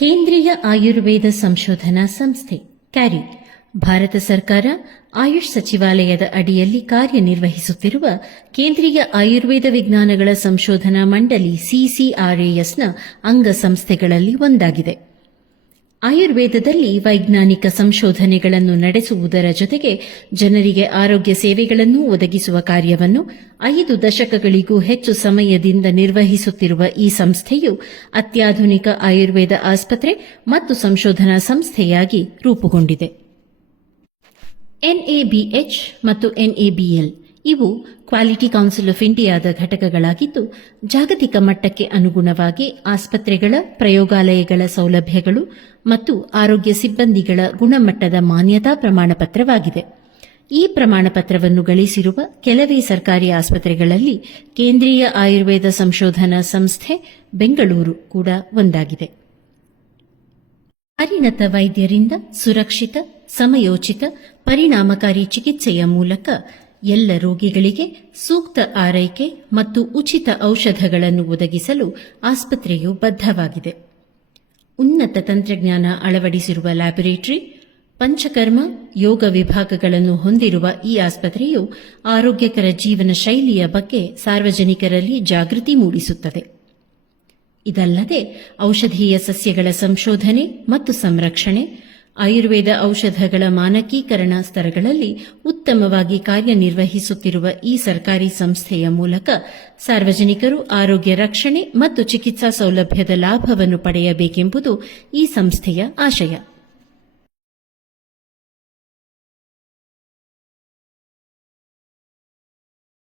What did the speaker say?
ಕೇಂದ್ರೀಯ ಆಯುರ್ವೇದ ಸಂಶೋಧನಾ ಸಂಸ್ಥೆ ಕ್ಯಾರಿ ಭಾರತ ಸರ್ಕಾರ ಆಯುಷ್ ಸಚಿವಾಲಯದ ಅಡಿಯಲ್ಲಿ ಕಾರ್ಯನಿರ್ವಹಿಸುತ್ತಿರುವ ಕೇಂದ್ರೀಯ ಆಯುರ್ವೇದ ವಿಜ್ಞಾನಗಳ ಸಂಶೋಧನಾ ಮಂಡಳಿ ಸಿಸಿಆರ್ಎಸ್ನ ಅಂಗಸಂಸ್ಥೆಗಳಲ್ಲಿ ಒಂದಾಗಿದೆ. ಆಯುರ್ವೇದದಲ್ಲಿ ವೈಜ್ಞಾನಿಕ ಸಂಶೋಧನೆಗಳನ್ನು ನಡೆಸುವುದರ ಜೊತೆಗೆ ಜನರಿಗೆ ಆರೋಗ್ಯ ಸೇವೆಗಳನ್ನು ಒದಗಿಸುವ ಕಾರ್ಯವನ್ನು 5 ದಶಕಗಳಿಗೂ ಹೆಚ್ಚು ಸಮಯದಿಂದ ನಿರ್ವಹಿಸುತ್ತಿರುವ ಈ ಸಂಸ್ಥೆಯು ಅತ್ಯಾಧುನಿಕ ಆಯುರ್ವೇದ ಆಸ್ಪತ್ರೆ ಮತ್ತು ಸಂಶೋಧನಾ ಸಂಸ್ಥೆಯಾಗಿ ರೂಪುಗೊಂಡಿದೆ. ಎನ್ಎಬಿಎಚ್ ಮತ್ತು ಎನ್ಎಬಿಎಲ್ ಇವು ಕ್ವಾಲಿಟಿ ಕೌನ್ಸಿಲ್ ಆಫ್ ಇಂಡಿಯಾದ ಘಟಕಗಳಾಗಿದ್ದು, ಜಾಗತಿಕ ಮಟ್ಟಕ್ಕೆ ಅನುಗುಣವಾಗಿ ಆಸ್ಪತ್ರೆಗಳ, ಪ್ರಯೋಗಾಲಯಗಳ ಸೌಲಭ್ಯಗಳು ಮತ್ತು ಆರೋಗ್ಯ ಸಿಬ್ಬಂದಿಗಳ ಗುಣಮಟ್ಟದ ಮಾನ್ಯತಾ ಪ್ರಮಾಣಪತ್ರವಾಗಿದೆ. ಈ ಪ್ರಮಾಣಪತ್ರವನ್ನು ಗಳಿಸಿರುವ ಕೆಲವೇ ಸರ್ಕಾರಿ ಆಸ್ಪತ್ರೆಗಳಲ್ಲಿ ಕೇಂದ್ರೀಯ ಆಯುರ್ವೇದ ಸಂಶೋಧನಾ ಸಂಸ್ಥೆ ಬೆಂಗಳೂರು ಕೂಡ ಒಂದಾಗಿದೆ. ಪರಿಣತ ವೈದ್ಯರಿಂದ ಸುರಕ್ಷಿತ, ಸಮಯೋಚಿತ, ಪರಿಣಾಮಕಾರಿ ಚಿಕಿತ್ಸೆಯ ಮೂಲಕ ಎಲ್ಲ ರೋಗಿಗಳಿಗೆ ಸೂಕ್ತ ಆರೈಕೆ ಮತ್ತು ಉಚಿತ ಔಷಧಗಳನ್ನು ಒದಗಿಸಲು ಆಸ್ಪತ್ರೆಯು ಬದ್ಧವಾಗಿದೆ. ಉನ್ನತ ತಂತ್ರಜ್ಞಾನ ಅಳವಡಿಸಿರುವ ಲ್ಯಾಬೊರೇಟರಿ, ಪಂಚಕರ್ಮ, ಯೋಗ ವಿಭಾಗಗಳನ್ನು ಹೊಂದಿರುವ ಈ ಆಸ್ಪತ್ರೆಯು ಆರೋಗ್ಯಕರ ಜೀವನ ಶೈಲಿಯ ಬಗ್ಗೆ ಸಾರ್ವಜನಿಕರಲ್ಲಿ ಜಾಗೃತಿ ಮೂಡಿಸುತ್ತದೆ. ಇದಲ್ಲದೆ ಔಷಧೀಯ ಸಸ್ಯಗಳ ಸಂಶೋಧನೆ ಮತ್ತು ಸಂರಕ್ಷಣೆ, ಆಯುರ್ವೇದ ಔಷಧಗಳ ಮಾನಕೀಕರಣ ಸ್ತರಗಳಲ್ಲಿ ಉತ್ತಮವಾಗಿ ಕಾರ್ಯನಿರ್ವಹಿಸುತ್ತಿರುವ ಈ ಸರ್ಕಾರಿ ಸಂಸ್ಥೆಯ ಮೂಲಕ ಸಾರ್ವಜನಿಕರು ಆರೋಗ್ಯ ರಕ್ಷಣೆ ಮತ್ತು ಚಿಕಿತ್ಸಾ ಸೌಲಭ್ಯದ ಲಾಭವನ್ನು ಪಡೆಯಬೇಕೆಂಬುದು ಈ ಸಂಸ್ಥೆಯ ಆಶಯ.